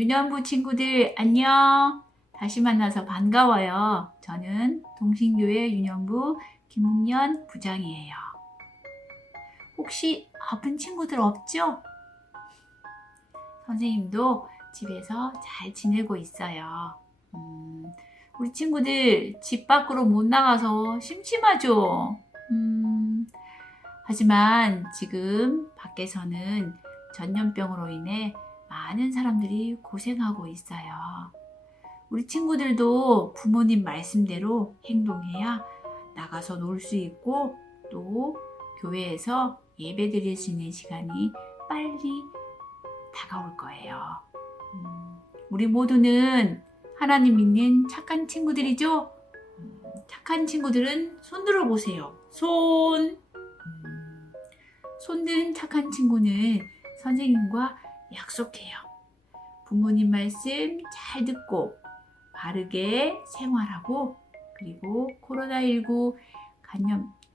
유년부 친구들 안녕. 다시 만나서 반가워요. 저는 동신교회 유년부 김웅년 부장이에요. 혹시 아픈 친구들 없죠? 선생님도 집에서 잘 지내고 있어요. 우리 친구들 집 밖으로 못 나가서 심심하죠? 하지만 지금 밖에서는 전염병으로 인해 많은 사람들이 고생하고 있어요. 우리 친구들도 부모님 말씀대로 행동해야 나가서 놀 수 있고 또 교회에서 예배 드릴 수 있는 시간이 빨리 다가올 거예요. 우리 모두는 하나님 믿는 착한 친구들이죠? 착한 친구들은 손 들어보세요. 손든 착한 친구는 선생님과 약속해요. 부모님 말씀 잘 듣고 바르게 생활하고 그리고 코로나19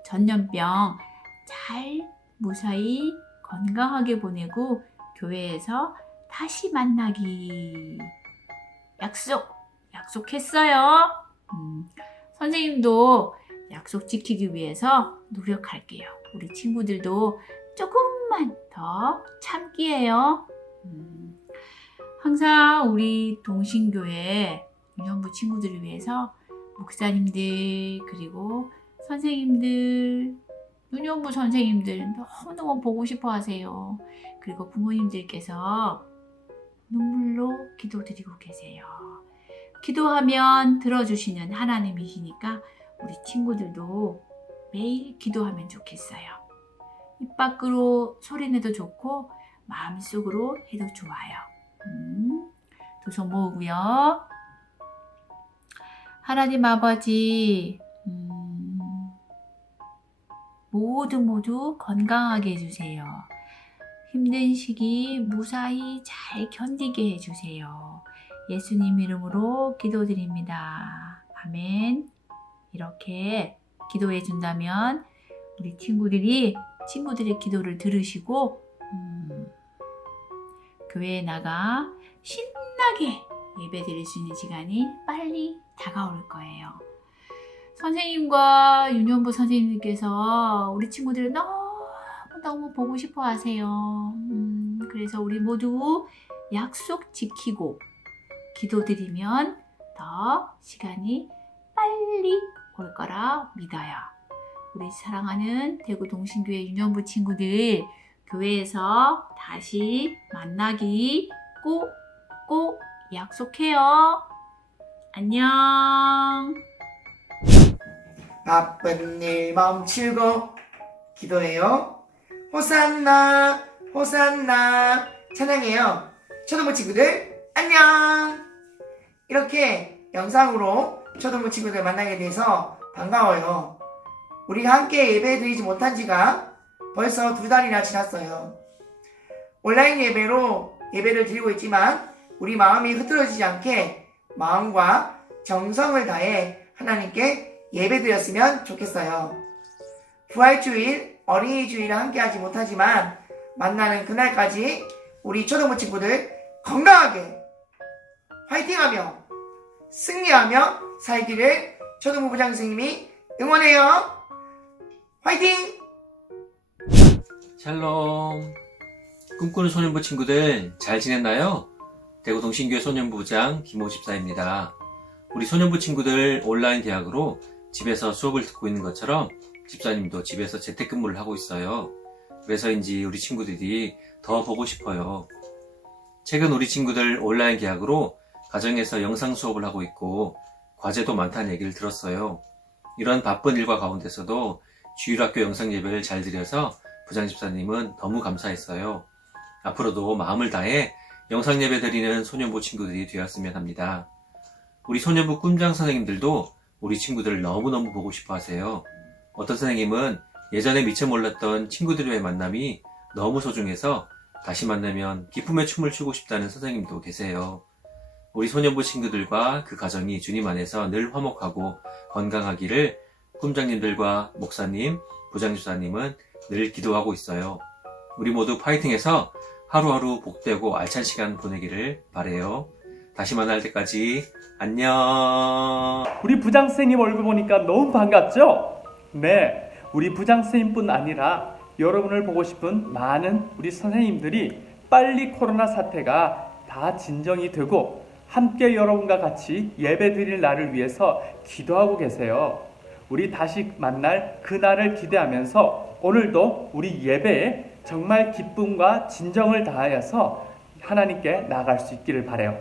전염병 잘 무사히 건강하게 보내고 교회에서 다시 만나기 약속했어요. 선생님도 약속 지키기 위해서 노력할게요. 우리 친구들도 조금만 더 참기예요. 항상 우리 동신교회 유년부 친구들을 위해서 목사님들 그리고 선생님들 유년부 선생님들 너무너무 보고 싶어 하세요. 그리고 부모님들께서 눈물로 기도드리고 계세요. 기도하면 들어주시는 하나님이시니까 우리 친구들도 매일 기도하면 좋겠어요. 입 밖으로 소리내도 좋고 마음속으로 해도 좋아요. 두 손 모으고요. 하나님 아버지 모두 건강하게 해주세요. 힘든 시기 무사히 잘 견디게 해주세요. 예수님 이름으로 기도드립니다. 아멘. 이렇게 기도해 준다면 우리 친구들의 기도를 들으시고 교회에 나가 신나게 예배 드릴 수 있는 시간이 빨리 다가올 거예요. 선생님과 유년부 선생님들께서 우리 친구들을 너무 보고 싶어 하세요. 그래서 우리 모두 약속 지키고 기도드리면 더 시간이 빨리 올 거라 믿어요. 우리 사랑하는 대구 동신교회 유년부 친구들 교회에서 다시 만나기 꼭 약속해요. 안녕. 바쁜 일 멈추고 기도해요. 호산나 호산나 찬양해요. 초등부 친구들 안녕. 이렇게 영상으로 초등부 친구들 만나게 돼서 반가워요. 우리가 함께 예배 드리지 못한 지가 벌써 2달이나 지났어요. 온라인 예배로 예배를 드리고 있지만 우리 마음이 흐트러지지 않게 마음과 정성을 다해 하나님께 예배 드렸으면 좋겠어요. 부활주일, 어린이 주일을 함께 하지 못하지만 만나는 그날까지 우리 초등부 친구들 건강하게 화이팅하며 승리하며 살기를 초등부 부장 선생님이 응원해요. 화이팅! 샬롬. 꿈꾸는 소년부 친구들 잘 지냈나요? 대구 동신교회 소년부 부장 김호 집사입니다. 우리 소년부 친구들 온라인 대학으로 집에서 수업을 듣고 있는 것처럼 집사님도 집에서 재택근무를 하고 있어요. 그래서인지 우리 친구들이 더 보고 싶어요. 최근 우리 친구들 온라인 개학으로 가정에서 영상 수업을 하고 있고 과제도 많다는 얘기를 들었어요. 이런 바쁜 일과 가운데서도 주일학교 영상 예배를 잘 드려서 부장 집사님은 너무 감사했어요. 앞으로도 마음을 다해 영상 예배 드리는 소년부 친구들이 되었으면 합니다. 우리 소년부 꿈장 선생님들도 우리 친구들을 너무너무 보고 싶어 하세요. 어떤 선생님은 예전에 미처 몰랐던 친구들과의 만남이 너무 소중해서 다시 만나면 기쁨의 춤을 추고 싶다는 선생님도 계세요. 우리 소년부 친구들과 그 가정이 주님 안에서 늘 화목하고 건강하기를 꿈장님들과 목사님, 부장집사님은 늘 기도하고 있어요. 우리 모두 파이팅해서 하루하루 복되고 알찬 시간 보내기를 바래요. 다시 만날 때까지 안녕. 우리 부장선생님 얼굴 보니까 너무 반갑죠? 네, 우리 부장선생님뿐 아니라 여러분을 보고 싶은 많은 우리 선생님들이 빨리 코로나 사태가 다 진정이 되고 함께 여러분과 같이 예배 드릴 날을 위해서 기도하고 계세요. 우리 다시 만날 그날을 기대하면서 오늘도 우리 예배에 정말 기쁨과 진정을 다하여서 하나님께 나아갈 수 있기를 바라요.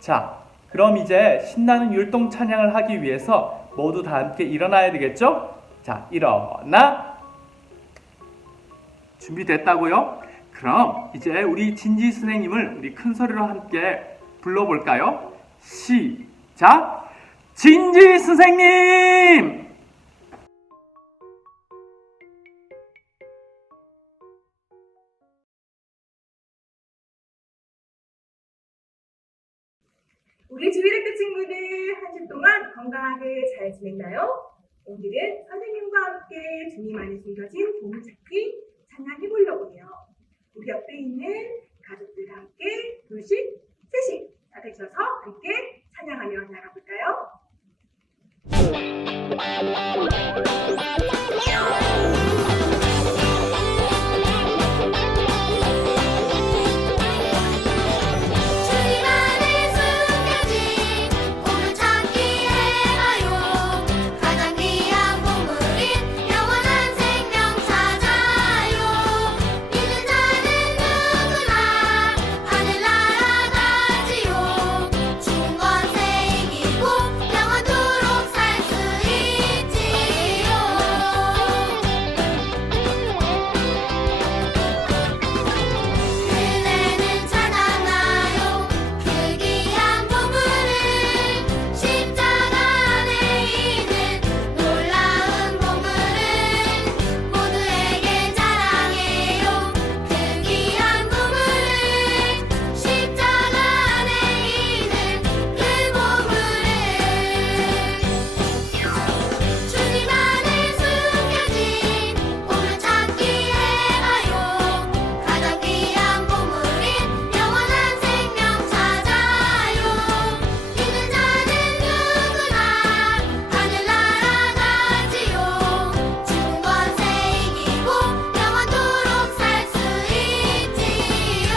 자, 그럼 이제 신나는 율동 찬양을 하기 위해서 모두 다 함께 일어나야 되겠죠? 자, 일어나. 준비됐다고요? 그럼 이제 우리 진지 선생님을 우리 큰 소리로 함께 불러볼까요? 시작! 진지 선생님! 우리 주일학교 친구들 한 주 동안 건강하게 잘 지냈나요? 오늘은 선생님과 함께 주님 안에 숨겨진 보물찾기 찬양해보려고 해요. 우리 옆에 있는 가족들과 함께 둘씩, 셋씩 다 되셔서 함께 찬양하며 나가볼까요? 주님 안에 숨겨진 보물찾기 해봐요. 가장 귀한 보물인 영원한 생명 찾아요. 믿는 자는 누구나 하늘나라 가지요. 죽은 권세 이기고 영원토록 살 수 있지요. 그대는 찾았나요? 그 귀한 보물을 십자가 안에 있는 놀라운 보물을 모두에게 자랑해요. 그 귀한 보물을 십자가 안에 있는 그 보물을 주님 안에 숨겨진 보물찾기 해봐요. 가장 귀한 보물인 영원한 생명 찾아요. 믿는 자는 누구나 하늘나라 가지요. 죽은 권세 이기고 영원토록 살 수 있지요.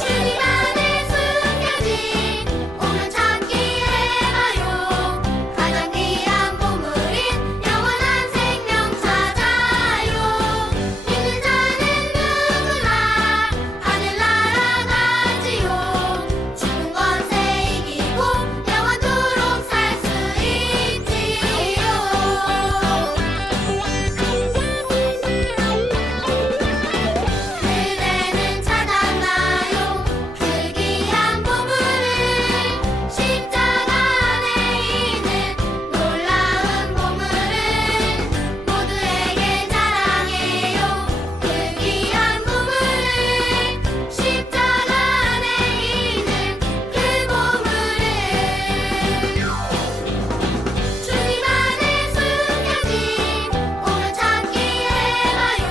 주님 안에 숨겨진 보물찾기 해봐요. 가장 귀한 보물인 영원한 생명 찾아요. 믿는 자는 누구나 하늘나라 가지요. 죽은 권세 이기고 영원토록 살 수 있지요. 그대는 찾았나요? 그 귀한 보물을 십자가 안에 있는 놀라운 보물을 모두에게 자랑해요. 그 귀한 보물을 십자가 안에 있는 그 보물을 주님 안에 숨겨진 보물찾기 해봐요.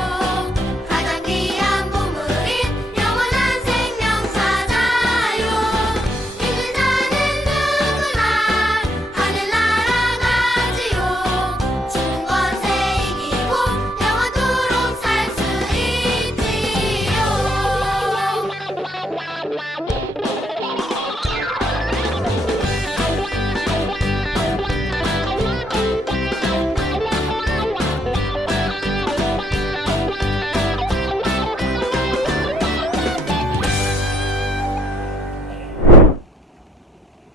가장 귀한 보물인 영원한 생명 찾아요. 믿는 자는 누구나 하늘나라 가지요. 죽은 권세 이기고 영원토록 살 수 있지요.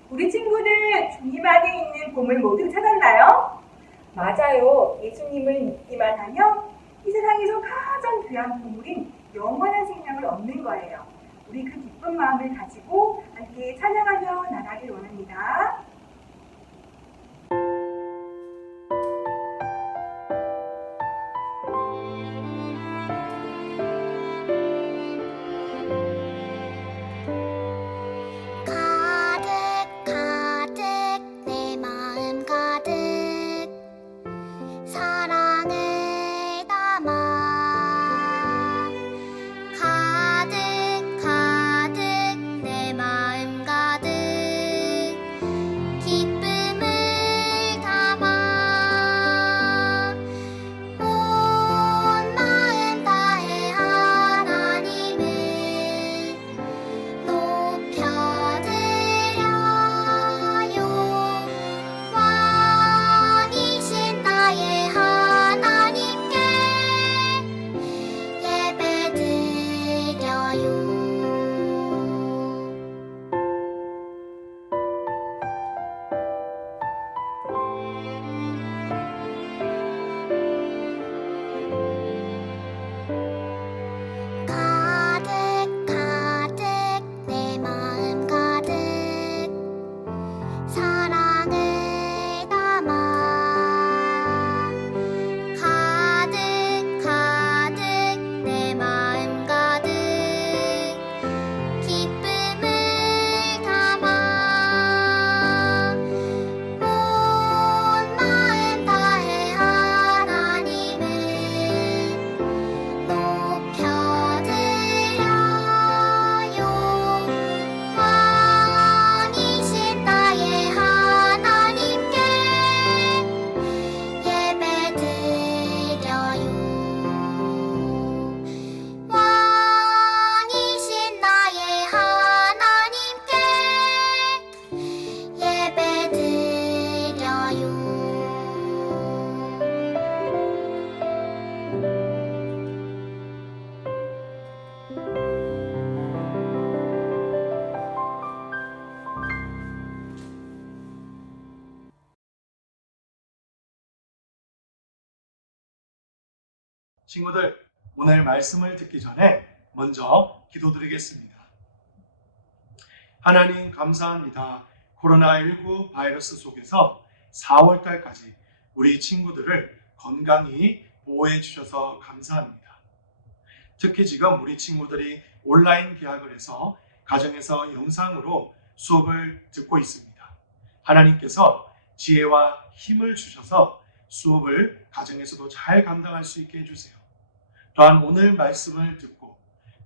우리 친구들 주님 안에 있는 보물 모두 찾았나요? 맞아요. 예수님을 믿기만 하면 이 세상에서 가장 귀한 보물인 영원한 생명을 얻는 거예요. 우리 그 기쁜 마음을 가지고 함께 찬양하며 나가길 원합니다. 친구들, 오늘 말씀을 듣기 전에 먼저 기도드리겠습니다. 하나님 감사합니다. 코로나19 바이러스 속에서 4월달까지 우리 친구들을 건강히 보호해 주셔서 감사합니다. 특히 지금 우리 친구들이 온라인 개학을 해서 가정에서 영상으로 수업을 듣고 있습니다. 하나님께서 지혜와 힘을 주셔서 수업을 가정에서도 잘 감당할 수 있게 해주세요. 또한 오늘 말씀을 듣고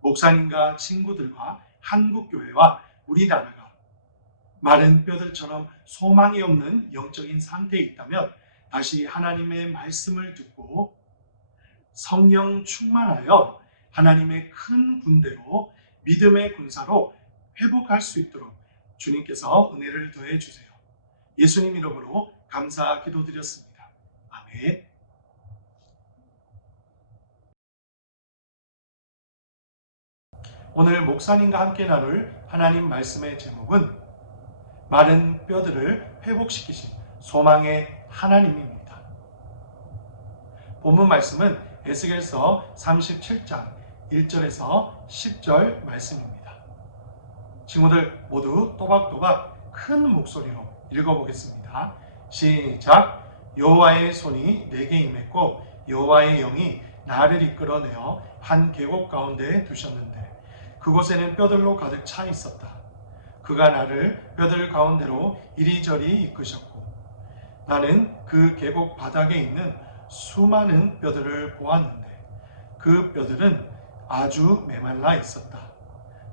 목사님과 친구들과 한국교회와 우리나라가 마른 뼈들처럼 소망이 없는 영적인 상태에 있다면 다시 하나님의 말씀을 듣고 성령 충만하여 하나님의 큰 군대로 믿음의 군사로 회복할 수 있도록 주님께서 은혜를 더해 주세요. 예수님 이름으로 감사 기도드렸습니다. 아멘. 오늘 목사님과 함께 나눌 하나님 말씀의 제목은 마른 뼈들을 회복시키신 소망의 하나님입니다. 본문 말씀은 에스겔서 37장 1절에서 10절 말씀입니다. 친구들 모두 또박또박 큰 목소리로 읽어보겠습니다. 시작. 여호와의 손이 내게 임했고 여호와의 영이 나를 이끌어내어 한 계곡 가운데에 두셨는데 그곳에는 뼈들로 가득 차 있었다. 그가 나를 뼈들 가운데로 이리저리 이끄셨고 나는 그 계곡 바닥에 있는 수많은 뼈들을 보았는데 그 뼈들은 아주 메말라 있었다.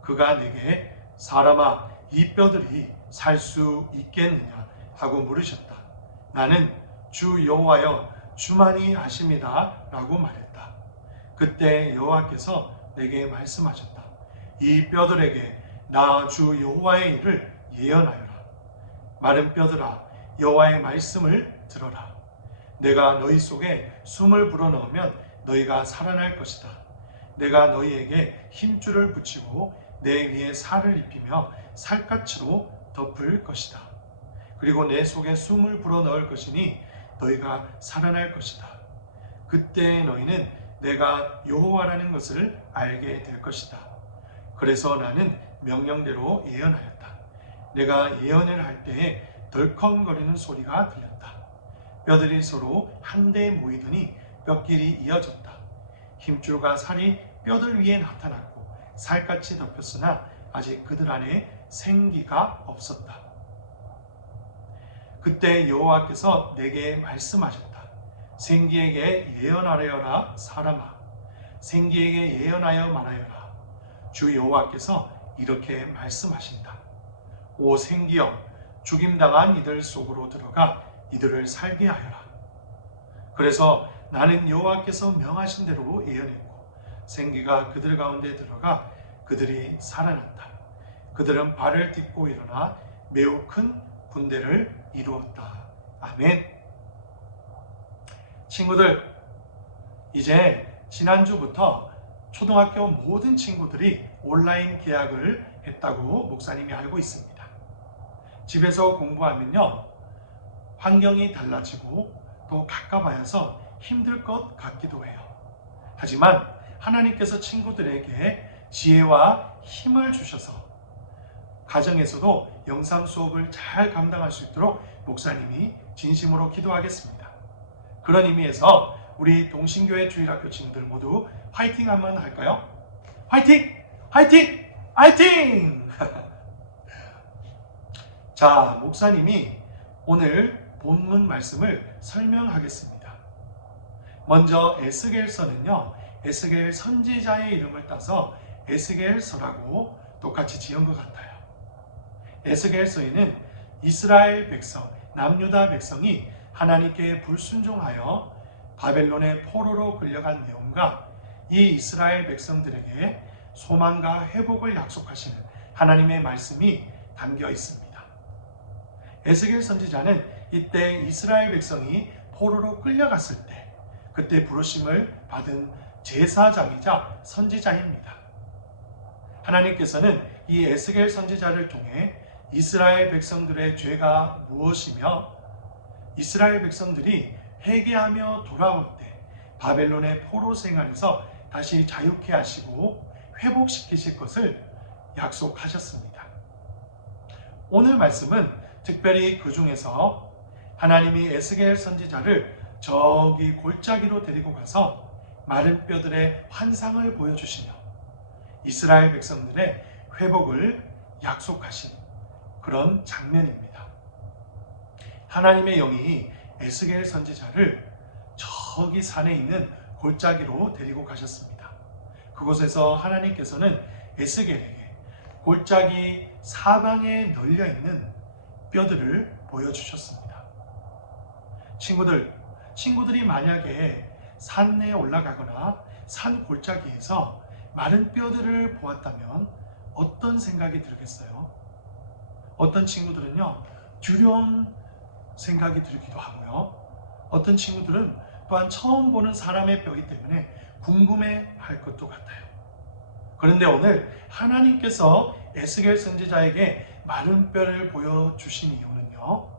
그가 내게 사람아 이 뼈들이 살 수 있겠느냐 하고 물으셨다. 나는 주 여호와여 주만이 아십니다 라고 말했다. 그때 여호와께서 내게 말씀하셨다. 이 뼈들에게 나 주 여호와의 일을 예언하여라. 마른 뼈들아 여호와의 말씀을 들어라. 내가 너희 속에 숨을 불어넣으면 너희가 살아날 것이다. 내가 너희에게 힘줄을 붙이고 내 위에 살을 입히며 살갗으로 덮을 것이다. 그리고 내 속에 숨을 불어넣을 것이니 너희가 살아날 것이다. 그때 너희는 내가 여호와라는 것을 알게 될 것이다. 그래서 나는 명령대로 예언하였다. 내가 예언을 할 때에 덜컹거리는 소리가 들렸다. 뼈들이 서로 한데 모이더니 뼈끼리 이어졌다. 힘줄과 살이 뼈들 위에 나타났고 살같이 덮였으나 아직 그들 안에 생기가 없었다. 그때 여호와께서 내게 말씀하셨다. 생기에게 예언하여라 사람아. 생기에게 예언하여 말하여라. 주 여호와께서 이렇게 말씀하신다. 오 생기여 죽임당한 이들 속으로 들어가 이들을 살게 하여라. 그래서 나는 여호와께서 명하신 대로 예언했고 생기가 그들 가운데 들어가 그들이 살아났다. 그들은 발을 딛고 일어나 매우 큰 군대를 이루었다. 아멘. 친구들, 이제 지난주부터 초등학교 모든 친구들이 온라인 개학을 했다고 목사님이 알고 있습니다. 집에서 공부하면요, 환경이 달라지고 또 가까워서 힘들 것 같기도 해요. 하지만 하나님께서 친구들에게 지혜와 힘을 주셔서 가정에서도 영상 수업을 잘 감당할 수 있도록 목사님이 진심으로 기도하겠습니다. 그런 의미에서 우리 동신교회 주일학교 친구들 모두 화이팅 한번 할까요? 화이팅! 화이팅! 화이팅! 자, 목사님이 오늘 본문 말씀을 설명하겠습니다. 먼저 에스겔서는요, 에스겔 선지자의 이름을 따서 에스겔서라고 똑같이 지은 것 같아요. 에스겔서에는 이스라엘 백성, 남유다 백성이 하나님께 불순종하여 바벨론의 포로로 끌려간 내용과 이 이스라엘 백성들에게 소망과 회복을 약속하시는 하나님의 말씀이 담겨 있습니다. 에스겔 선지자는 이때 이스라엘 백성이 포로로 끌려갔을 때 그때 부르심을 받은 제사장이자 선지자입니다. 하나님께서는 이 에스겔 선지자를 통해 이스라엘 백성들의 죄가 무엇이며 이스라엘 백성들이 회개하며 돌아올 때 바벨론의 포로 생활에서 다시 자유케 하시고 회복시키실 것을 약속하셨습니다. 오늘 말씀은 특별히 그 중에서 하나님이 에스겔 선지자를 저기 골짜기로 데리고 가서 마른 뼈들의 환상을 보여주시며 이스라엘 백성들의 회복을 약속하신 그런 장면입니다. 하나님의 영이 에스겔 선지자를 저기 산에 있는 골짜기로 데리고 가셨습니다. 그곳에서 하나님께서는 에스겔에게 골짜기 사방에 널려 있는 뼈들을 보여주셨습니다. 친구들이 만약에 산에 올라가거나 산 골짜기에서 마른 뼈들을 보았다면 어떤 생각이 들겠어요? 어떤 친구들은요, 두려운 생각이 들기도 하고요. 어떤 친구들은 또한 처음 보는 사람의 뼈이기 때문에 궁금해 할 것도 같아요. 그런데 오늘 하나님께서 에스겔 선지자에게 마른 뼈를 보여주신 이유는요,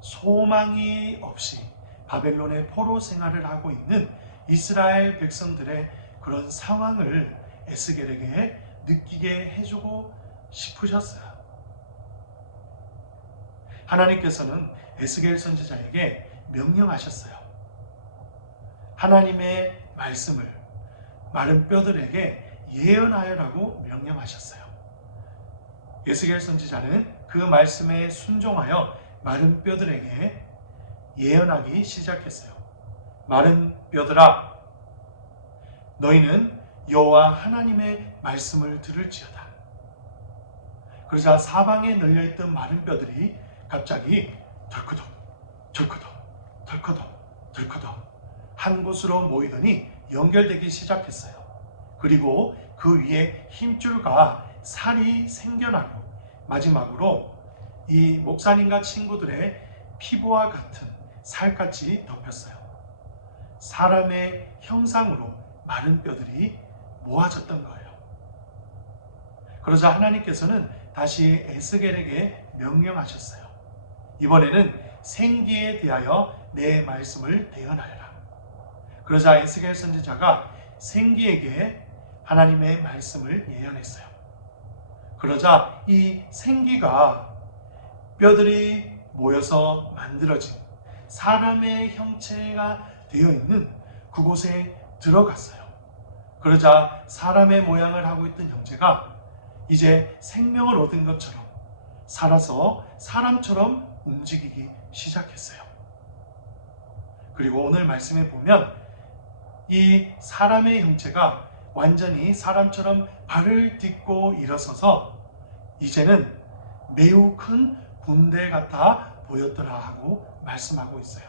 소망이 없이 바벨론의 포로 생활을 하고 있는 이스라엘 백성들의 그런 상황을 에스겔에게 느끼게 해주고 싶으셨어요. 하나님께서는 에스겔 선지자에게 명령하셨어요. 하나님의 말씀을 마른 뼈들에게 예언하여라고 명령하셨어요. 에스겔 선지자는 그 말씀에 순종하여 마른 뼈들에게 예언하기 시작했어요. 마른 뼈들아, 너희는 여호와 하나님의 말씀을 들을지어다. 그러자 사방에 널려있던 마른 뼈들이 갑자기 덜커덕 덜커덕 덜커덕 덜커덕 한 곳으로 모이더니 연결되기 시작했어요. 그리고 그 위에 힘줄과 살이 생겨나고 마지막으로 이 목사님과 친구들의 피부와 같은 살같이 덮였어요. 사람의 형상으로 마른 뼈들이 모아졌던 거예요. 그러자 하나님께서는 다시 에스겔에게 명령하셨어요. 이번에는 생기에 대하여 내 말씀을 대언하여라. 그러자 에스겔 선지자가 생기에게 하나님의 말씀을 예언했어요. 그러자 이 생기가 뼈들이 모여서 만들어진 사람의 형체가 되어 있는 그곳에 들어갔어요. 그러자 사람의 모양을 하고 있던 형체가 이제 생명을 얻은 것처럼 살아서 사람처럼 움직이기 시작했어요. 그리고 오늘 말씀에 보면 이 사람의 형체가 완전히 사람처럼 발을 딛고 일어서서 이제는 매우 큰 군대 같아 보였더라 하고 말씀하고 있어요.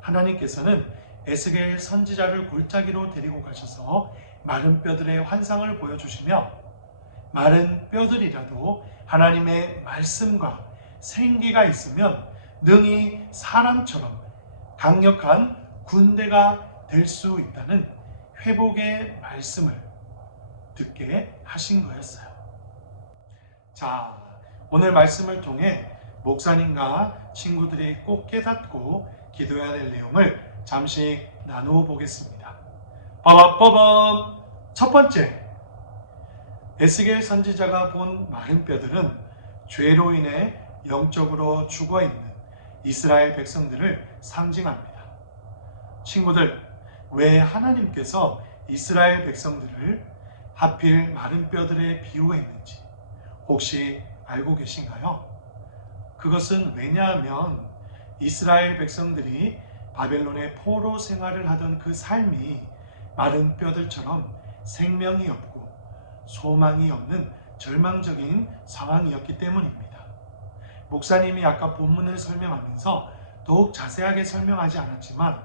하나님께서는 에스겔 선지자를 골짜기로 데리고 가셔서 마른 뼈들의 환상을 보여주시며 마른 뼈들이라도 하나님의 말씀과 생기가 있으면 능히 사람처럼 강력한 군대가 될 수 있다는 회복의 말씀을 듣게 하신 거였어요. 자, 오늘 말씀을 통해 목사님과 친구들이 꼭 깨닫고 기도해야 될 내용을 잠시 나누어 보겠습니다. 빠밤! 첫 번째, 에스겔 선지자가 본 마른 뼈들은 죄로 인해 영적으로 죽어있는 이스라엘 백성들을 상징합니다. 친구들, 왜 하나님께서 이스라엘 백성들을 하필 마른 뼈들에 비유했는지 혹시 알고 계신가요? 그것은 왜냐하면 이스라엘 백성들이 바벨론의 포로 생활을 하던 그 삶이 마른 뼈들처럼 생명이 없고 소망이 없는 절망적인 상황이었기 때문입니다. 목사님이 아까 본문을 설명하면서 더욱 자세하게 설명하지 않았지만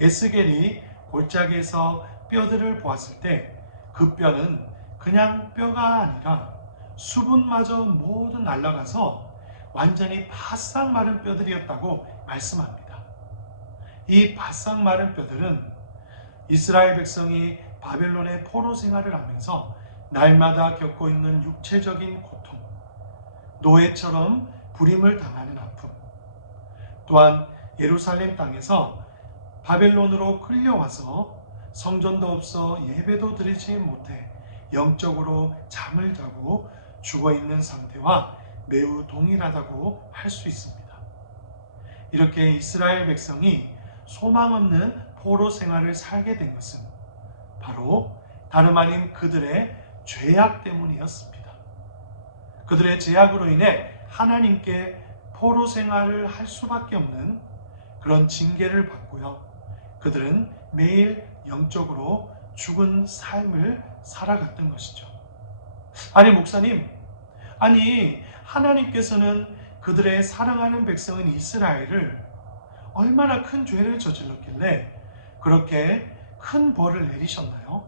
에스겔이 골짜기에서 뼈들을 보았을 때 그 뼈는 그냥 뼈가 아니라 수분마저 모두 날아가서 완전히 바싹 마른 뼈들이었다고 말씀합니다. 이 바싹 마른 뼈들은 이스라엘 백성이 바벨론의 포로 생활을 하면서 날마다 겪고 있는 육체적인 고통, 노예처럼 부림을 당하는 아픔, 또한 예루살렘 땅에서 바벨론으로 끌려와서 성전도 없어 예배도 드리지 못해 영적으로 잠을 자고 죽어있는 상태와 매우 동일하다고 할 수 있습니다. 이렇게 이스라엘 백성이 소망 없는 포로 생활을 살게 된 것은 바로 다름 아닌 그들의 죄악 때문이었습니다. 그들의 죄악으로 인해 하나님께 포로 생활을 할 수밖에 없는 그런 징계를 받고요. 그들은 매일 영적으로 죽은 삶을 살아갔던 것이죠. 아니 목사님, 아니 하나님께서는 그들의 사랑하는 백성인 이스라엘을 얼마나 큰 죄를 저질렀길래 그렇게 큰 벌을 내리셨나요?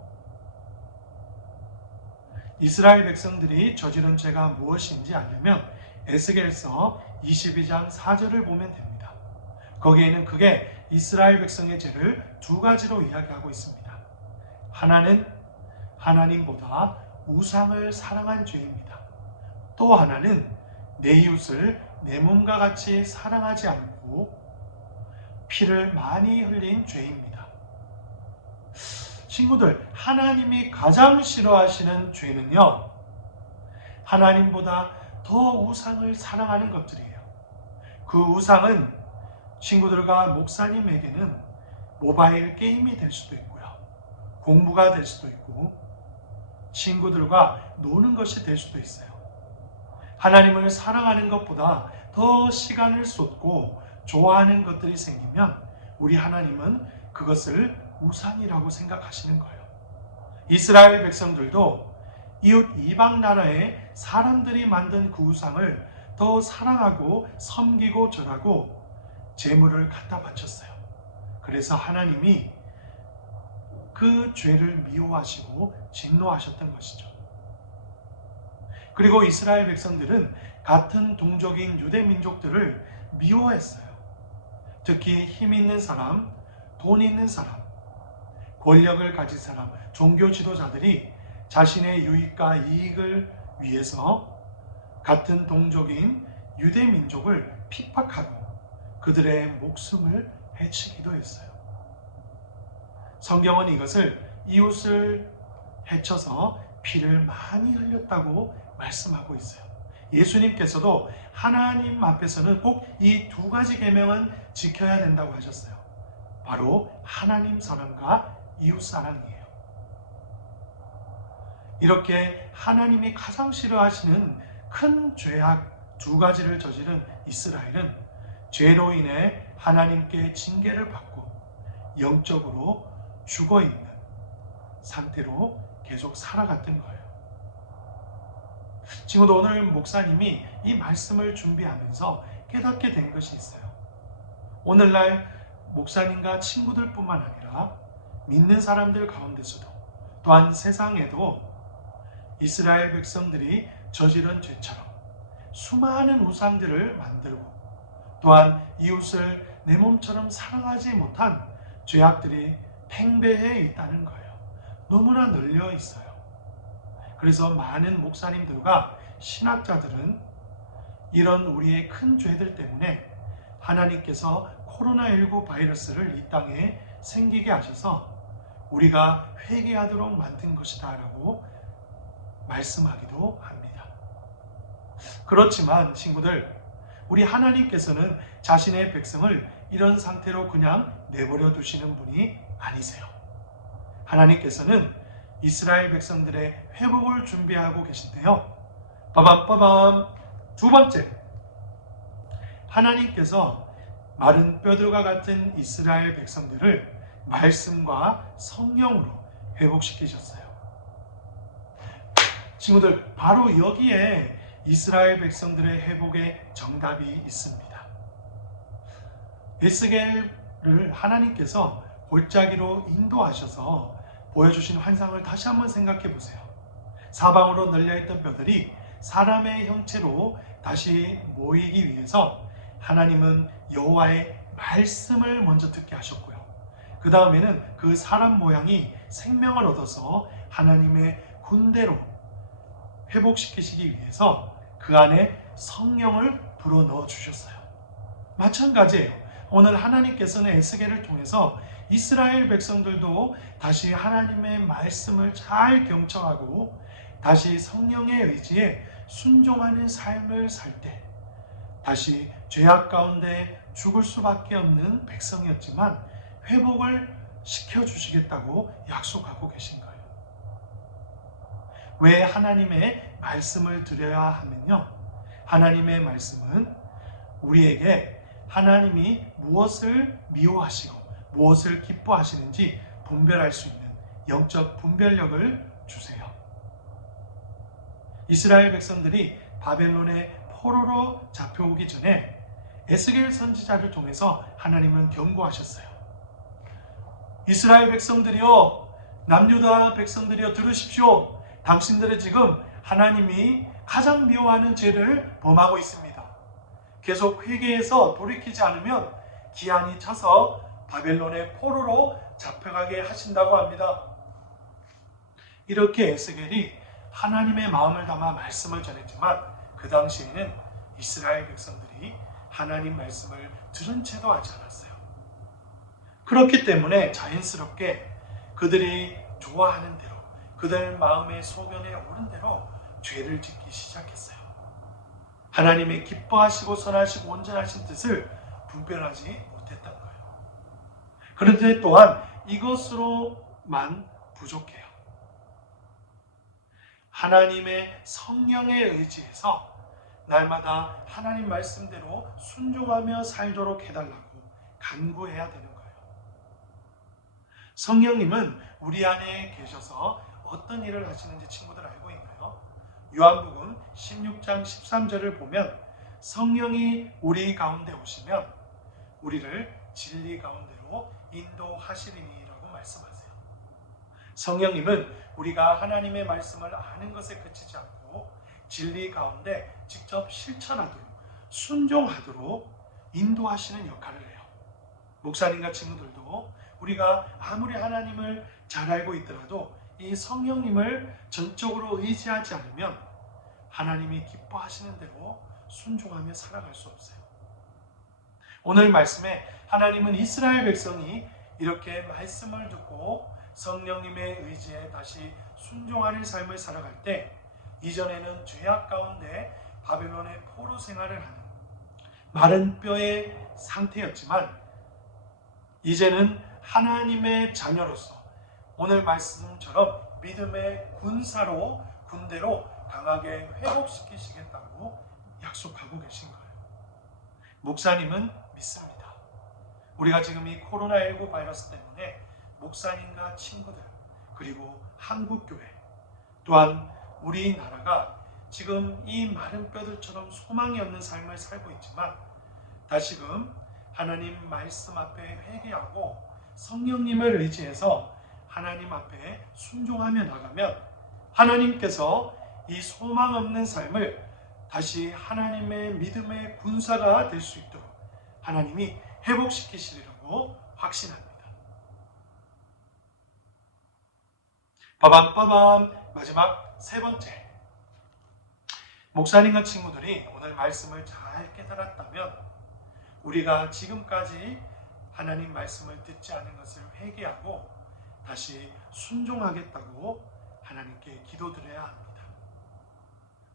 이스라엘 백성들이 저지른 죄가 무엇인지 알려면 에스겔서 22장 4절을 보면 됩니다. 거기에는 그게 이스라엘 백성의 죄를 두 가지로 이야기하고 있습니다. 하나는 하나님보다 우상을 사랑한 죄입니다. 또 하나는 내 이웃을 내 몸과 같이 사랑하지 않고 피를 많이 흘린 죄입니다. 친구들, 하나님이 가장 싫어하시는 죄는요, 하나님보다 더 우상을 사랑하는 것들이에요. 그 우상은 친구들과 목사님에게는 모바일 게임이 될 수도 있고요, 공부가 될 수도 있고, 친구들과 노는 것이 될 수도 있어요. 하나님을 사랑하는 것보다 더 시간을 쏟고 좋아하는 것들이 생기면 우리 하나님은 그것을 우상이라고 생각하시는 거예요. 이스라엘 백성들도 이웃 이방 나라의 사람들이 만든 그 우상을 더 사랑하고 섬기고 절하고 제물을 갖다 바쳤어요. 그래서 하나님이 그 죄를 미워하시고 진노하셨던 것이죠. 그리고 이스라엘 백성들은 같은 동족인 유대 민족들을 미워했어요. 특히 힘 있는 사람, 돈 있는 사람, 권력을 가진 사람, 종교 지도자들이 자신의 유익과 이익을 위해서 같은 동족인 유대 민족을 핍박하고 그들의 목숨을 해치기도 했어요. 성경은 이것을 이웃을 해쳐서 피를 많이 흘렸다고 말씀하고 있어요. 예수님께서도 하나님 앞에서는 꼭 이 두 가지 계명은 지켜야 된다고 하셨어요. 바로 하나님 사랑과 이웃 사랑이에요. 이렇게 하나님이 가장 싫어하시는 큰 죄악 두 가지를 저지른 이스라엘은 죄로 인해 하나님께 징계를 받고 영적으로 죽어있는 상태로 계속 살아갔던 거예요. 친구도 오늘 목사님이 이 말씀을 준비하면서 깨닫게 된 것이 있어요. 오늘날 목사님과 친구들뿐만 아니라 믿는 사람들 가운데서도 또한 세상에도 이스라엘 백성들이 저지른 죄처럼 수많은 우상들을 만들고 또한 이웃을 내 몸처럼 사랑하지 못한 죄악들이 팽배해 있다는 거예요. 너무나 널려 있어요. 그래서 많은 목사님들과 신학자들은 이런 우리의 큰 죄들 때문에 하나님께서 코로나19 바이러스를 이 땅에 생기게 하셔서 우리가 회개하도록 만든 것이다 라고 말씀하기도 합니다. 그렇지만 친구들, 우리 하나님께서는 자신의 백성을 이런 상태로 그냥 내버려 두시는 분이 아니세요. 하나님께서는 이스라엘 백성들의 회복을 준비하고 계신데요. 빠밤빠밤, 두 번째, 하나님께서 마른 뼈들과 같은 이스라엘 백성들을 말씀과 성령으로 회복시키셨어요. 친구들, 바로 여기에 이스라엘 백성들의 회복의 정답이 있습니다. 에스겔을 하나님께서 골짜기로 인도하셔서 보여주신 환상을 다시 한번 생각해 보세요. 사방으로 널려있던 뼈들이 사람의 형체로 다시 모이기 위해서 하나님은 여호와의 말씀을 먼저 듣게 하셨고요. 그 다음에는 그 사람 모양이 생명을 얻어서 하나님의 군대로 회복시키시기 위해서 그 안에 성령을 불어넣어 주셨어요. 마찬가지예요. 오늘 하나님께서는 에스겔을 통해서 이스라엘 백성들도 다시 하나님의 말씀을 잘 경청하고 다시 성령의 의지에 순종하는 삶을 살 때 다시 죄악 가운데 죽을 수밖에 없는 백성이었지만 회복을 시켜주시겠다고 약속하고 계신 거예요. 왜 하나님의 말씀을 드려야 하면요, 하나님의 말씀은 우리에게 하나님이 무엇을 미워하시고 무엇을 기뻐하시는지 분별할 수 있는 영적 분별력을 주세요. 이스라엘 백성들이 바벨론의 포로로 잡혀오기 전에 에스겔 선지자를 통해서 하나님은 경고하셨어요. 이스라엘 백성들이여, 남유다 백성들이여 들으십시오. 당신들은 지금 하나님이 가장 미워하는 죄를 범하고 있습니다. 계속 회개해서 돌이키지 않으면 기한이 차서 바벨론의 포로로 잡혀가게 하신다고 합니다. 이렇게 에스겔이 하나님의 마음을 담아 말씀을 전했지만 그 당시에는 이스라엘 백성들이 하나님 말씀을 들은 채도 하지 않았어요. 그렇기 때문에 자연스럽게 그들이 좋아하는 대로, 그들 마음의 소견에 오른 대로 죄를 짓기 시작했어요. 하나님의 기뻐하시고 선하시고 온전하신 뜻을 분별하지 못했던 거예요. 그런데 또한 이것으로만 부족해요. 하나님의 성령에 의지해서 날마다 하나님 말씀대로 순종하며 살도록 해달라고 간구해야 되는 거예요. 성령님은 우리 안에 계셔서 어떤 일을 하시는지 친구들 알고 있나요? 요한복음 16장 13절을 보면 성령이 우리 가운데 오시면 우리를 진리 가운데로 인도하시리니라고 말씀하세요. 성령님은 우리가 하나님의 말씀을 아는 것에 그치지 않고 진리 가운데 직접 실천하도록, 순종하도록 인도하시는 역할을 해요. 목사님과 친구들도 우리가 아무리 하나님을 잘 알고 있더라도 이 성령님을 전적으로 의지하지 않으면 하나님이 기뻐하시는 대로 순종하며 살아갈 수 없어요. 오늘 말씀에 하나님은 이스라엘 백성이 이렇게 말씀을 듣고 성령님의 의지에 다시 순종하는 삶을 살아갈 때 이전에는 죄악 가운데 바벨론의 포로 생활을 하는 마른 뼈의 상태였지만 이제는 하나님의 자녀로서 오늘 말씀처럼 믿음의 군사로 군대로 강하게 회복시키시겠다고 약속하고 계신 거예요. 목사님은 믿습니다. 우리가 지금 이 코로나19 바이러스 때문에 목사님과 친구들 그리고 한국교회 또한 우리나라가 지금 이 마른 뼈들처럼 소망이 없는 삶을 살고 있지만 다시금 하나님 말씀 앞에 회개하고 성령님을 의지해서 하나님 앞에 순종하며 나가면 하나님께서 이 소망 없는 삶을 다시 하나님의 믿음의 군사가 될 수 있도록 하나님이 회복시키시리라고 확신합니다. 빠밤 마지막 세 번째, 목사님과 친구들이 오늘 말씀을 잘 깨달았다면 우리가 지금까지 하나님 말씀을 듣지 않은 것을 회개하고 다시 순종하겠다고 하나님께 기도드려야 합니다.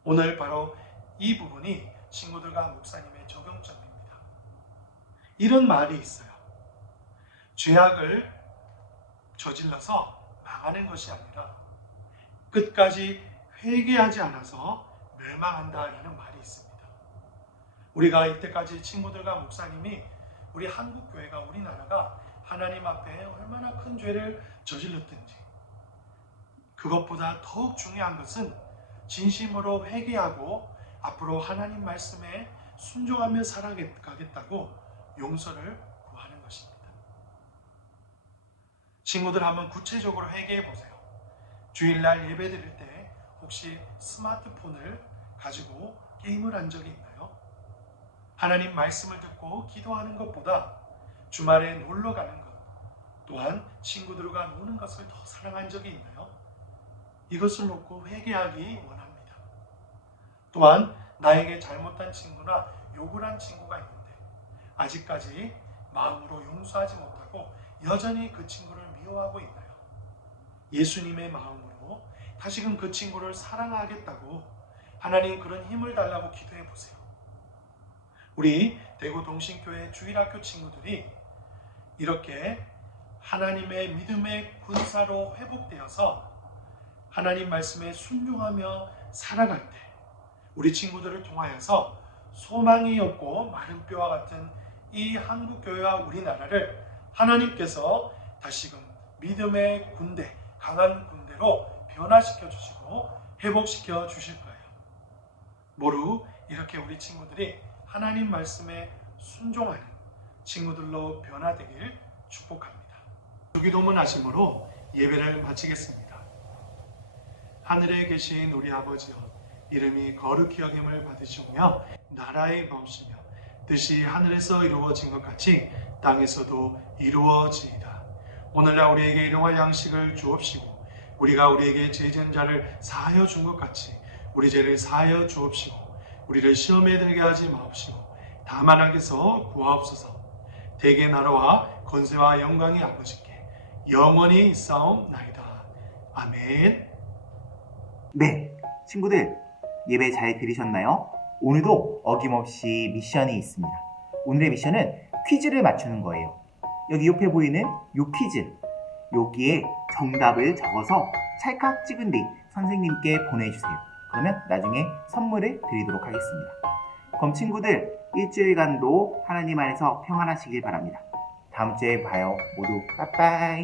오늘 바로 이 부분이 친구들과 목사님의 적용점입니다. 이런 말이 있어요. 죄악을 저질러서 망하는 것이 아니라 끝까지 회개하지 않아서 멸망한다라는 말이 있습니다. 우리가 이때까지 친구들과 목사님이 우리 한국교회가 우리나라가 하나님 앞에 얼마나 큰 죄를 저질렀든지 그것보다 더욱 중요한 것은 진심으로 회개하고 앞으로 하나님 말씀에 순종하며 살아가겠다고 용서를 구하는 것입니다. 친구들 한번 구체적으로 회개해 보세요. 주일날 예배 드릴 때 혹시 스마트폰을 가지고 게임을 한 적이 있나요? 하나님 말씀을 듣고 기도하는 것보다 주말에 놀러 가는 것 또한 친구들과 노는 것을 더 사랑한 적이 있나요? 이것을 놓고 회개하기 원합니다. 또한 나에게 잘못한 친구나 욕을 한 친구가 있는데 아직까지 마음으로 용서하지 못하고 여전히 그 친구를 미워하고 있나요? 예수님의 마음으로 다시금 그 친구를 사랑하겠다고 하나님 그런 힘을 달라고 기도해 보세요. 우리 대구 동신교회 주일학교 친구들이 이렇게 하나님의 믿음의 군사로 회복되어서 하나님 말씀에 순종하며 살아갈 때 우리 친구들을 통하여서 소망이 없고 마른 뼈와 같은 이 한국교회와 우리나라를 하나님께서 다시금 믿음의 군대, 강한 군대로 변화시켜 주시고 회복시켜 주실 거예요. 모두 이렇게 우리 친구들이 하나님 말씀에 순종하는 친구들로 변화되길 축복합니다. 주기도문 하심으로 예배를 마치겠습니다. 하늘에 계신 우리 아버지여, 이름이 거룩히 여김을 받으시오며 나라의 마음이시며 뜻이 하늘에서 이루어진 것 같이 땅에서도 이루어지이다. 오늘날 우리에게 일용할 양식을 주옵시고 우리가 우리에게 죄진 자를 사하여 준 것 같이 우리 죄를 사하여 주옵시고 우리를 시험에 들게 하지 마옵시고 다만 악에서 구하옵소서. 대개 나라와 권세와 영광이 아버지께 영원히 있사옵나이다. 아멘. 네, 친구들 예배 잘 들으셨나요? 오늘도 어김없이 미션이 있습니다. 오늘의 미션은 퀴즈를 맞추는 거예요. 여기 옆에 보이는 요 퀴즈, 여기에 정답을 적어서 찰칵 찍은 뒤 선생님께 보내주세요. 그러면 나중에 선물을 드리도록 하겠습니다. 그럼 친구들 일주일간도 하나님 안에서 평안하시길 바랍니다. 다음 주에 봐요. 모두 빠빠이.